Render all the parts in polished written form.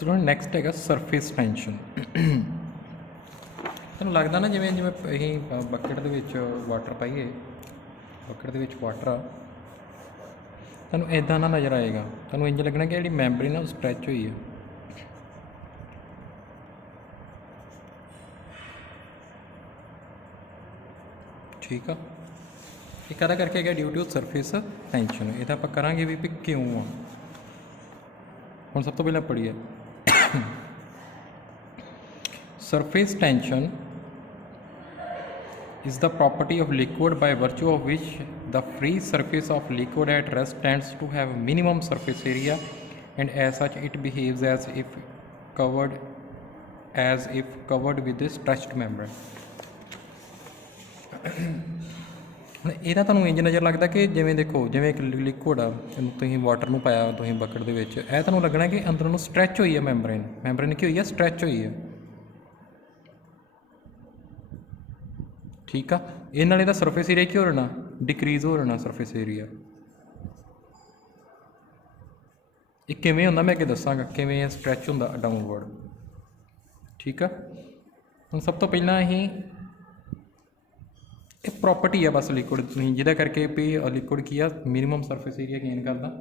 चलो नैक्सट है surface tension. तैनूं लगता ना जिमें जिमें असीं बकेट दे विच वाटर पाइए, बकेट दे विच वाटर आ, तैनूं इदां ना नज़र आएगा, तैनूं इंज लगना कि जिहड़ी मैमरी ना स्ट्रैच हुई है। ठीक है, ये कहदा करके है ड्यू टू सरफेस टेंशन। ये तो आप करांगे भी क्यों आ। हुण सब तो पहले पढ़िए surface tension is the property of liquid by virtue of which the free surface of liquid at rest tends to have minimum surface area, and as such it behaves as if covered with a stretched membrane। ਹੁਣ ਇਹਦਾ ਤੁਹਾਨੂੰ ਇੰਜ ਨਜ਼ਰ ਲੱਗਦਾ ਕਿ ਜਿਵੇਂ ਦੇਖੋ ਜਿਵੇਂ ਇੱਕ ਲਿਕੁਇਡ ਆ, ਇਹਨੂੰ ਤੁਸੀਂ ਵਾਟਰ ਨੂੰ ਪਾਇਆ ਤੁਸੀਂ ਬਕਟ ਦੇ ਵਿੱਚ, ਇਹ ਤੁਹਾਨੂੰ ਲੱਗਣਾ ਕਿ ਅੰਦਰ ਨੂੰ ਸਟਰੈਚ ਹੋਈ ਹੈ ਮੈਂਬਰੇਨ। ਮੈਂਬਰੇਨ ਕੀ ਹੋਈ ਹੈ? ਸਟਰੈਚ ਹੋਈ ਹੈ। ठीक है, ये नाल इहदा सरफेस एरिया की हो रहना? डिक्रीज़ हो रहना सरफेस एरिया। ये किवें हुंदा मैं अगे दसांगा किवें स्ट्रैच हुंदा डाउनवर्ड। ठीक है, हुण सब तो पहला असीं एक प्रॉपर्टी है बस लिक्विड जिहदा करके भी लिक्विड की है मिनिमम सरफेस एरिया गेन करदा।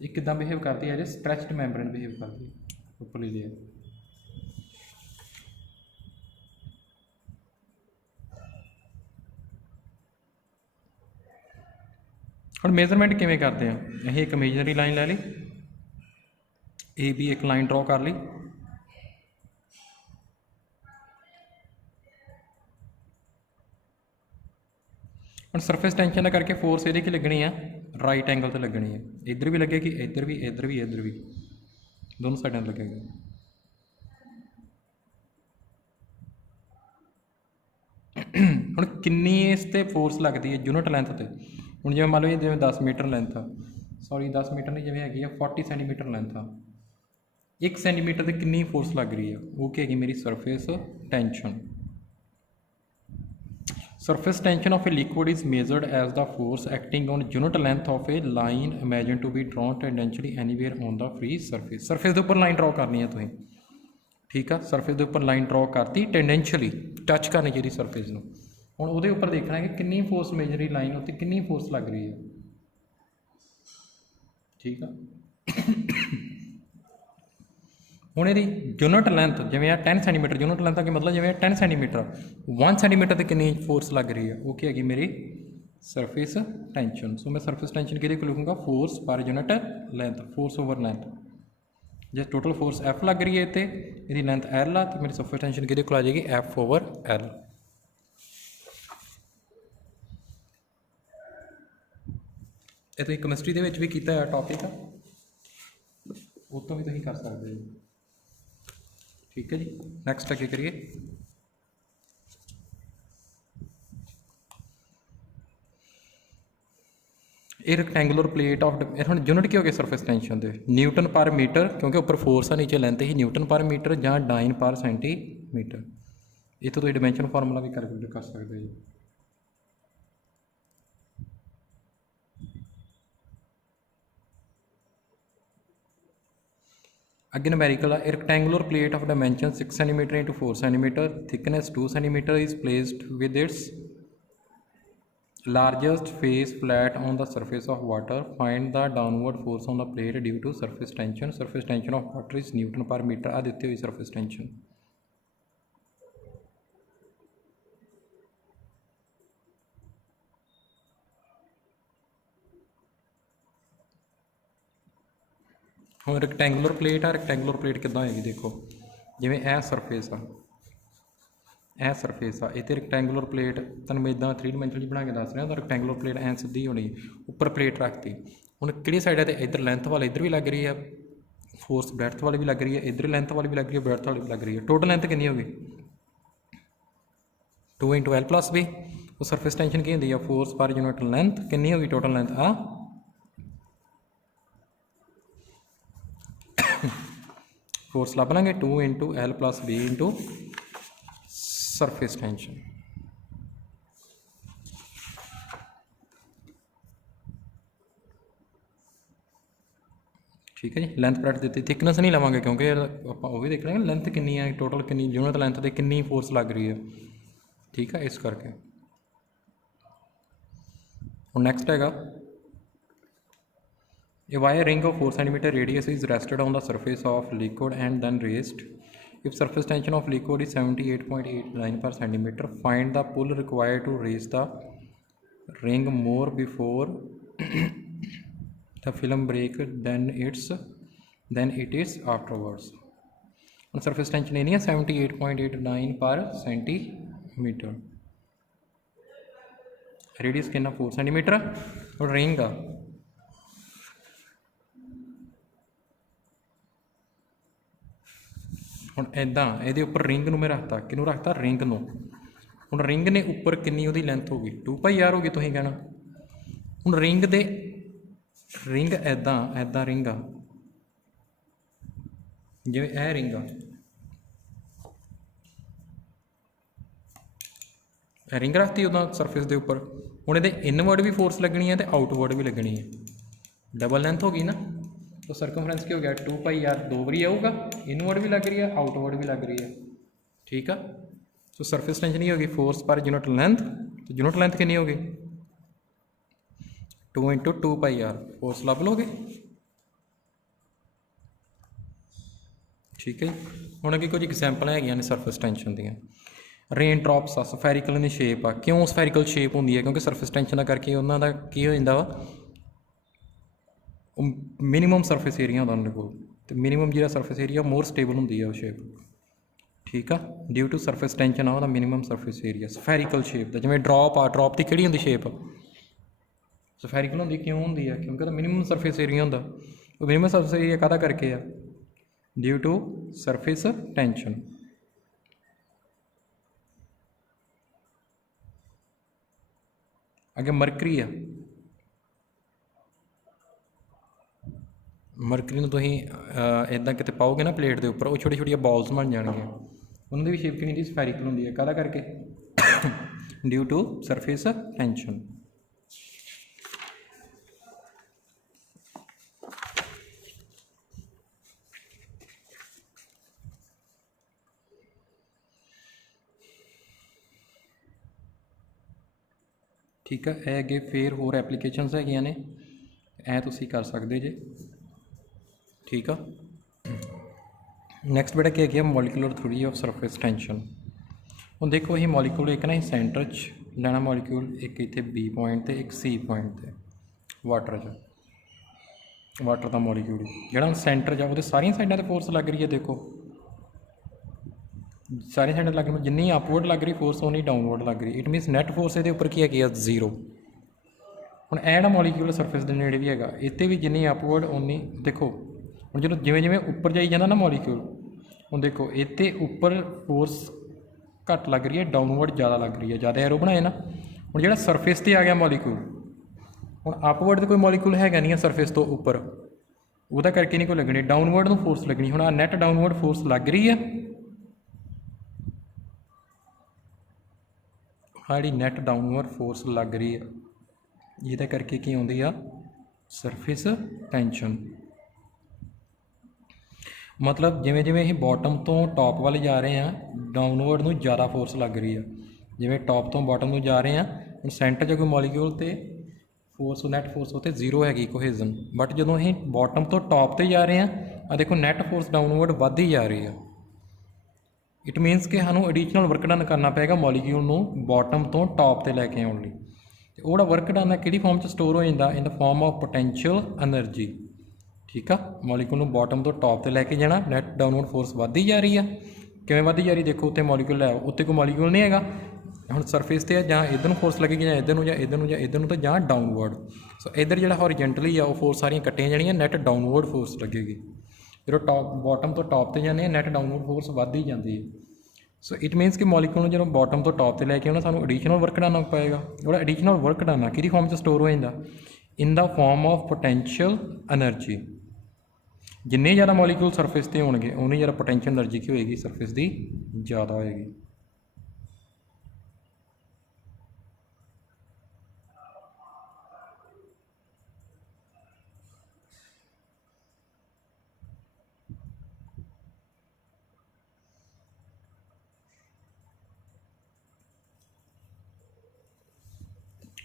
ये किदां बिहेव करदी है? स्ट्रैच्ड मैंबरेन बिहेव करदी है उपरली लेयर। हम मेजरमेंट किमें करते हैं? अं एक इमेजनरी लाइन लै ली, ए बी एक लाइन ड्रॉ कर ली, हम सरफेस टेंशन करके फोर्स ये लगनी है राइट एंगल से लगनी है। इधर भी लगेगी, इधर भी, इधर भी, इधर भी, दोनों साइडों लगेगी। हम किन्नी इस पर फोर्स लगती है यूनिट लेंथ से? हूँ जिवें मान लो जिवें 10 मीटर लेंथ आ, सॉरी 10 मीटर नहीं, जिवें हैगी 40 सेंटीमीटर लेंथ आ, 1 सेंटीमीटर से कितनी फोर्स लग रही है? वो क्या है? मेरी surface tension. Surface tension of a liquid is measured as the force acting on unit length of a line imagine to be drawn tangentially anywhere on the free surface. Surface के उपर line draw करनी है तुसीं। ठीक है, surface के उपर line draw करती, टेंडेंशियली टच करनी चाहिए सरफेस को। हुण उहदे उपर देखना है कि कितनी फोर्स मेजरी लाइन उत्ते कितनी फोर्स लग रही है। ठीक है, हुण इहदी यूनिट लेंथ जिवें 10 सेंटीमीटर यूनिट लेंथ का मतलब जिवें 10 सेंटीमीटर 1 सेंटीमीटर से कितनी फोर्स लग रही है, वो क्या है? मेरी सरफेस टेंशन। सो मैं सरफेस टेंशन कि लिखूँगा? Force per unit length, force over length. जो टोटल फोर्स एफ लग रही है तो यदि लेंथ एल आ तो मेरी सरफेस टेंशन कि आ जाएगी? F over L. ये तो केमिस्ट्री के भी किया है टॉपिक, उतो भी तुम कर सकते हो। ठीक है जी, नैक्सट अगे करिए। ये रेक्टेंगुलर प्लेट ऑफ हम यूनिट की हो गए सरफेस टेंशन के? न्यूटन पर मीटर, क्योंकि ऊपर फोर्स है नीचे लेंथ ही न्यूटन पर मीटर या डाइन पर सेंटीमीटर। इतों तुम डिमेंशन फार्मूला भी कैलकुलेट कर सकते हो। अगे numerical a rectangular plate of dimension 6 cm into 4 cm, thickness 2 cm is placed with its largest face flat on the surface of water. Find the downward force on the plate due to surface tension. Surface tension of water is Newton per meter। आ देती हुई surface tension। हम rectangular plate आ, rectangular plate कितना होएगी? देखो जिवें a surface uh, a surface आ, इतने rectangular plate तुम मैं इदा 3 डायमेंशन बना के दस रहा। तो रेक्टेंगुलर प्लेट ऐ सीधी होनी, उपर प्लेट रखती। हूँ कि साइड है? इधर लेंथ वाले इधर भी लग रही है फोर्स, ब्रैथ वाली भी लग रही है, इधर लेंथ वाली भी लग रही है, ब्रैथ वाली भी लग रही है। टोटल लेंथ कितनी होगी? 2 × L + B। तो सरफेस टेंशन की होंगी? फोर्स पर यूनिट लेंथ कितनी होगी? टोटल लेंथ आ फोर्स लभ लेंगे 2 × L + B × सरफेस टेंशन। ठीक है जी। लेंथ ब्रेथ दी थिकनेस नहीं लवांगे क्योंकि ਆਪਾਂ ਉਹ ਵੀ ਦੇਖ ਲਾਂਗੇ ਲੈਂਥ ਕਿੰਨੀ ਹੈ ਟੋਟਲ ਕਿੰਨੀ ਯੂਨਿਟ ਲੈਂਥ ਤੇ ਕਿੰਨੀ ਫੋਰਸ ਲੱਗ ਰਹੀ ਹੈ ਠੀਕ ਹੈ ਇਸ ਕਰਕੇ। ਹੁਣ ਨੈਕਸਟ ਹੈਗਾ A wire ring of 4 cm radius is rested on the surface of liquid and then raised. If surface tension of liquid is 78.89 per centimeter, find the pull required to raise the ring more before the film break than it is afterwards. And surface tension in 78.89 per centimeter. Radius कितना 4 centimeter और ring का ਹੁਣ ਇੱਦਾਂ ਇਹਦੇ ਉੱਪਰ ring ਨੂੰ ਮੈਂ ਰੱਖਤਾ ਕਿਹਨੂੰ ਰੱਖਤਾ ਰਿੰਗ ਨੂੰ ਹੁਣ ਰਿੰਗ ਨੇ ਉੱਪਰ ਕਿੰਨੀ ਉਹਦੀ ਲੈਂਥ ਹੋ ਗਈ 2πr ਹੋ ਗਈ ਤੁਸੀਂ ਕਹਿਣਾ ਹੁਣ ਰਿੰਗ ਦੇ ਰਿੰਗ ਇੱਦਾਂ ਰਿੰਗ ਆ ਜਿਵੇਂ ਇਹ ਰਿੰਗ ਆ ਰਿੰਗ ਰੱਖਤੀ ਉਹਦਾ ਸਰਫੇਸ ਦੇ ਉੱਪਰ ਹੁਣ ਇਹਦੇ ਇਨਵਰਡ ਵੀ ਫੋਰਸ ਲੱਗਣੀ ਹੈ ਤੇ ਆਊਟਵਰਡ ਵੀ ਲੱਗਣੀ ਹੈ ਡਬਲ ਲੈਂਥ ਹੋ ਗਈ ਨਾ तो सर्कमफ्रेंस क्या हो गया 2πr 2 बारी आऊगा इनवर्ड भी लग रही है आउटवर्ड भी लग रही है ठीक है। तो सरफेस टेंशन ही होगी फोर्स पर यूनिट लेंथ तो यूनिट लेंथ कितनी होगी 2 × 2πr फोर्स लभ लोगे ठीक है। हुण अगे कुछ एग्जाम्पल है surface tension the raindrops are spherical in shape आ क्यों सफेरिकल शेप होंगी है क्योंकि सरफेस टेंशन का करके उन्होंने की हो जाता वा मिनीमम सरफेस एरिया होंदा उन्होंने कोल तो मिनीमम जो सरफेस एरिया मोर स्टेबल होंगी है वो शेप ठीक है ड्यू टू सरफेस टेंशन आ minimum surface area spherical shape का जिवें ड्रॉप आ ड्रॉप की किहड़ी होंदी शेप सफेरिकल होंदी क्यों होंदी है क्योंकि मिनीमम सरफेस एरिया होंदा वो मिनीमम सरफेस एरिया काहदा करके आ ड्यू टू सरफेस टेंशन अगे मरकरी आ मरकरी में तुम इदा कितने पाओगे ना प्लेट के उपर वो छोटी छोटी बॉल्स बन जाएंगे उन्होंने भी शेप कितनी सफेरिकल होंगी है कहदा करके ड्यू टू सरफेस टेंशन ठीक है। यह अगे फिर होर एप्लीकेशनस है ने ऐ तुसीं कर सकते जे ठीक है। नैक्सट बेटा क्या है molecular theory of surface tension हम देखो ये मॉलिक्यूल एक ना सेंटर च लेना मॉलिक्यूल एक इतने बी पॉइंट तो एक सी पॉइंट से वाटर का मॉलिक्यूल जोड़ा सेंटर जा वो सारिया साइडों पर फोर्स लग रही है देखो सारी साइड लग रही जिन्नी अपवर्ड लग रही फोर्स उन्नी डाउनवर्ड लग रही इट मीनस नैट फोर्स ये उपर की है 0 हुण ए ना मॉलिक्यूल सरफेस के नेड़े भी है इतने भी जिन्नी अपवर्ड उन्नी देखो हम जो जिमें जिमें उपर जाई जाता ना मॉलिक्यूल हम देखो इतने उपर फोर्स घट लग रही है डाउनवर्ड ज़्यादा लग रही है ज़्यादा एरो बनाए ना हम जो सरफेस पर आ गया मॉलिक्यूल हम अपवर्ड तो कोई मॉलिक्यूल है नहीं है सरफेस तो उपर वह करके नहीं कोई लगनी डाउनवर्ड में फोर्स लगनी हम नैट डाउनवर्ड फोर्स लग रही है हाँ जी नैट डाउनवर्ड फोर्स लग रही है ये करके की आती है सरफेस टेंशन मतलब जिमें जिमें ही बॉटम तो टॉप वाले जा रहे हैं डाउनवर्ड में ज़्यादा फोर्स लग रही है जिमें टॉप तो बॉटम में जा रहे हैं हम सेंटर जो कोई मॉलिक्यूल तो फोर्स नैट फोर्स उत्ते 0 हैगी कोहेजन बट जो अं बॉटम तो टॉप पर जा रहे हैं आ देखो नैट फोर्स डाउनवर्ड वधदी जा रही है इट मीनस कि सानू एडिशनल वर्क डन करना पेगा मॉलिक्यूल को बॉटम तो टॉप पर लैके आने लई वो वर्क डन है कि फॉर्म च स्टोर हो जाता in the form of potential energy ठीक है मॉलिक्यूल को बॉटम तो टॉप पर लैके जाना नैट डाउनवर्ड फोर्स वधदी जा रही है किवें वधदी जा रही देखो उत्ते मॉलिक्यूल है उत्ते कोई मॉलिक्यूल नहीं है हुण सरफेस पर जां इधर फोर्स लगेगी जां इधर जां इधर तो जां डाउनवर्ड सो इधर जो हॉरिजेंटली है वो फोर्स सारियां कट्टियां जाणियां नैट डाउनवर्ड फोर्स लगेगी जो टॉप बॉटम तो टॉप पर जाने नैट डाउनवर्ड फोर्स वधदी जाती है सो इट मीनस कि मॉलिक्यूल जो बॉटम तो टॉप पर लैके आना सानू एडिशनल वर्क डाना पेगा जो एडिशनल वर्क डाना कि फॉर्म च स्टोर हो जाता in the form of potential energy जिन्ने ज़्यादा मॉलिक्यूल सरफेस पर होंगे उन्नी ज़्यादा पोटेंशियल एनर्जी की होएगी सरफेस की ज़्यादा होएगी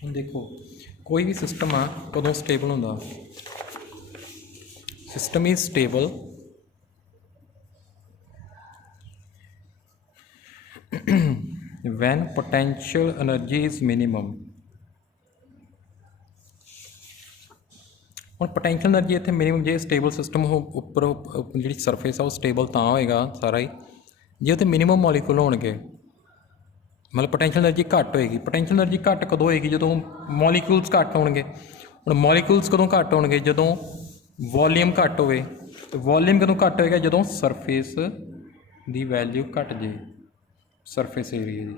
ਹੁਣ ਦੇਖੋ कोई भी सिस्टम आ कदों स्टेबल होंदा, system is stable when potential energy is minimum। ਹੁਣ पोटेंशियल एनर्जी इतने मिनिमम जे स्टेबल सिस्टम हो उपर जी सरफेस है वो स्टेबल तो होएगा सारा ही जे उत्ते मिनिमम मॉलीक्यूल होणगे, मतलब पोटेंशियल एनर्जी घट होएगी। पोटेंशियल एनर्जी घट कदों होएगी जो मॉलीक्यूल्स घट होणगे। हुण मॉलीक्यूल्स कदों घट होणगे जो वॉल्यूम घट होवे, तो वॉल्यूम कदों घट होएगा जो सरफेस की वैल्यू घट जाए, सरफेस एरिया की,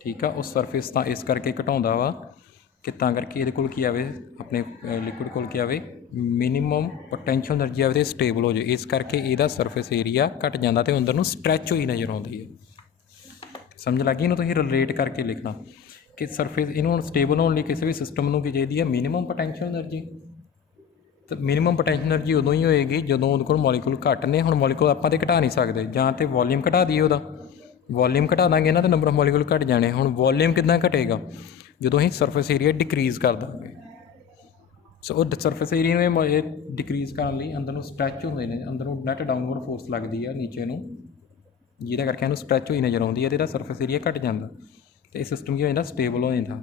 ठीक है। उस सरफेस तो इस करके घटाउंदा वा कि तां करके ये की आवे अपने लिक्विड कोल की आवे मिनिमम पोटेंशियल एनर्जी आवे तो स्टेबल हो जाए, इस करके इहदा सरफेस एरिया घट जाता तो अंदर नूं स्ट्रैच होई नज़र आउंदी है। समझ लग गई इहनूं तुसीं रिलेट करके लिखना कि सरफेस इहनूं हुण स्टेबल होने लई किसी भी सिस्टम नूं की चाहीदी है मिनिमम पोटेंशियल एनर्जी। तो मिनिमम पोटेंशियल एनर्जी उदों ही होएगी जदों उहदे कोल मॉलीक्यूल घट ने। हुण मॉलीक्यूल आपां ते घटा नहीं सकते, जां तो वॉल्यूम घटा दईए उहदा, वॉल्यूम घटा देंगे ना तो नंबर ऑफ मॉलीक्यूल घट जाने। हुण वॉल्यूम कितना घटेगा जो अं सरफेस एरिया डिक्रीज़ कर देंगे। सो वो सरफेस एरिया में डिक्रीज़ करने अंदर स्ट्रैच होते हैं, अंदरों नैट डाउनवर्ड फोर्स लगती है नीचे को, जिहदे करके इहनूं स्ट्रैच होई नज़र आउंदी है, तो सरफेस एरिया घट जाता। तो यह सिस्टम की हो जाता स्टेबल हो जाता,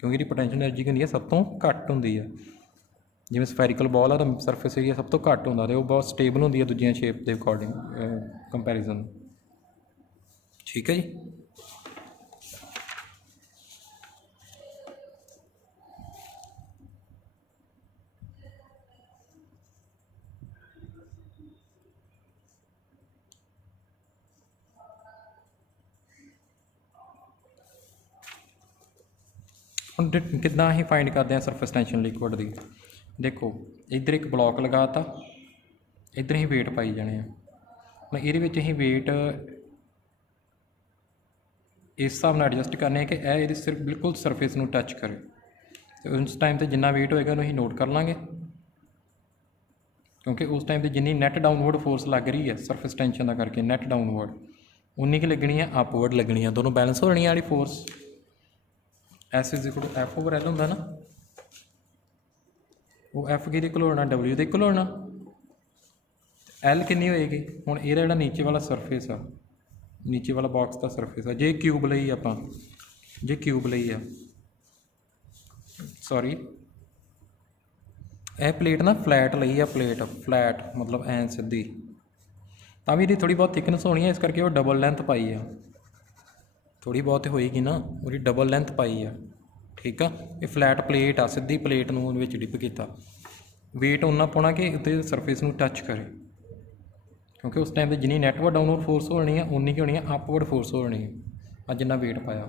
क्योंकि जी पोटेंशियल एनर्जी होंदी है सब तो घट होंदी है। जिवें स्फैरिकल बॉल आ तो सरफेस एरिया सब तो घट होंदा, तो बहुत स्टेबल होंदी है दूजियां शेप के अकॉर्डिंग कंपैरिजन, ठीक है जी। हम कितना ही फाइंड करते हैं सरफेस टेंशन लिक्विड की। देखो इधर एक ब्लॉक लगाता, इधर ही वेट पाई जाने हम ये वेट इस हिसाब से एडजस्ट करने कि यह सिर्फ बिल्कुल सरफेस में टच करे, तो उस टाइम तो जिन्ना वेट होएगा उन्हें नोट कर लाँगे, क्योंकि उस टाइम पर जिन्नी नैट डाउनवर्ड फोर्स लग रही है सरफेस टेंशन का करके नैट डाउनवर्ड उन्नी की लगनी है अपवर्ड लगनी है, दोनों बैलेंस हो जानी वाली force. S is equal to F over L होंदा ना, वो एफ कि होना डबल्यू के होना, एल कितनी होएगी। हुण इहदा जिहड़ा नीचे वाला सरफेस आ, नीचे वाला बॉक्स का सरफेस है, जे क्यूब लई आपां जे क्यूब लई आ सॉरी यह प्लेट ना फ्लैट लई आ, प्लेट फ्लैट मतलब ऐन सीधी, तो भी थोड़ी बहुत थिकनेस होनी है, इस करके वो डबल लेंथ पाई है, थोड़ी बहुत होएगी ना वो डबल लेंथ पाई है, ठीक है। ये फ्लैट प्लेट आ, सीधी प्लेट नूं डिप किया, वेट उन्ना पाना कि उत्ते सरफेस नूं टच करे, क्योंकि उस टाइम पर जिन्नी नैटवर्ड डाउनवर्ड फोर्स होनी है उन्नी की होनी है अपवर्ड फोर्स होनी है, अज जिन्ना वेट पाया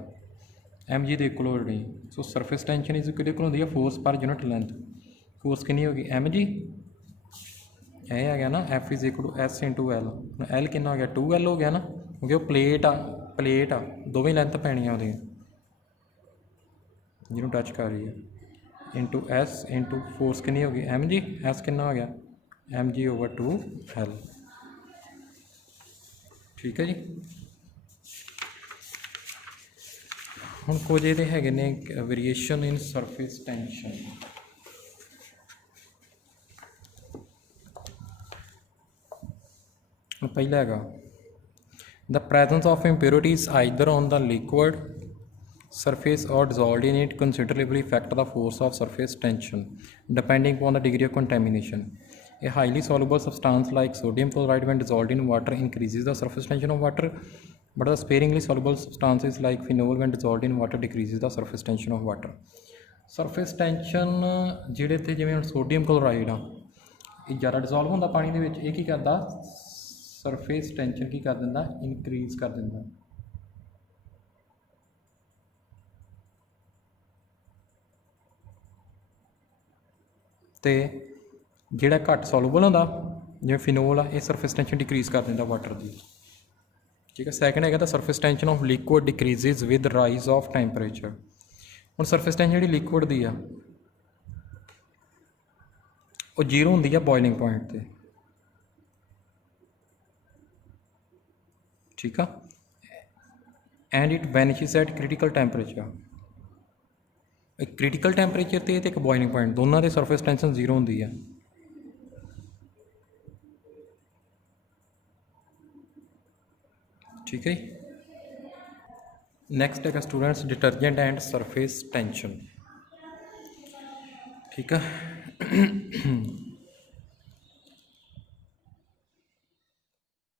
एम जी के इक्वल होनी। सो सरफेस टेंशन इज इक्वल होती है force per unit length, force कितनी होगी एम जी, यह है गया ना F is equal to S into L, L कितना हो गया 2L हो गया ना, क्योंकि वो प्लेट आ दोवें लेंथ पैनियां वो जिन्हों टच कर रही है इंटू एस इंटू फोर्स कितनी होगी एम जी, एस कितना हो गया एम जी ओवर 2L, ठीक है जी। हुण कुछ ये है ने वेरीएशन इन सरफेस टेंशन, पहला है the presence of impurities either on the liquid surface or dissolved in it considerably affect the force of surface tension depending upon the degree of contamination. A highly soluble substance like sodium chloride when dissolved in water increases the surface tension of water, but the sparingly soluble substances like phenol when dissolved in water decreases the surface tension of water. Surface tension ਜਿਹੜੇ ਤੇ ਜਿਵੇਂ ਹੁਣ sodium chloride ਆ ਇਹ ਜ਼ਿਆਦਾ dissolve ਹੁੰਦਾ ਪਾਣੀ ਦੇ ਵਿੱਚ, ਇਹ ਕੀ ਕਰਦਾ ਸਰਫੇਸ ਟੈਂਸ਼ਨ ਕੀ ਕਰ ਦਿੰਦਾ ਇਨਕਰੀਜ਼ ਕਰ ਦਿੰਦਾ, तो जोड़ा घट सोलूबल होंदा जिवें फिनोल आ, सरफेस टेंशन डिक्रीज़ कर दिंदा वाटर की, ठीक है। सैकेंड है surface tension of liquid decreases with rise of temperature. हुण सरफेस टेंशन जी लिक्विड की आ वो जीरो होंदी है बॉइलिंग पॉइंट ते, ठीक है। And it vanishes at critical temperature. Critical temperature तो एक बॉइलिंग पॉइंट दोनों के सरफेस टेंशन जीरो होंगी है। ठीक है। नैक्सट है students detergent and surface tension. ठीक है।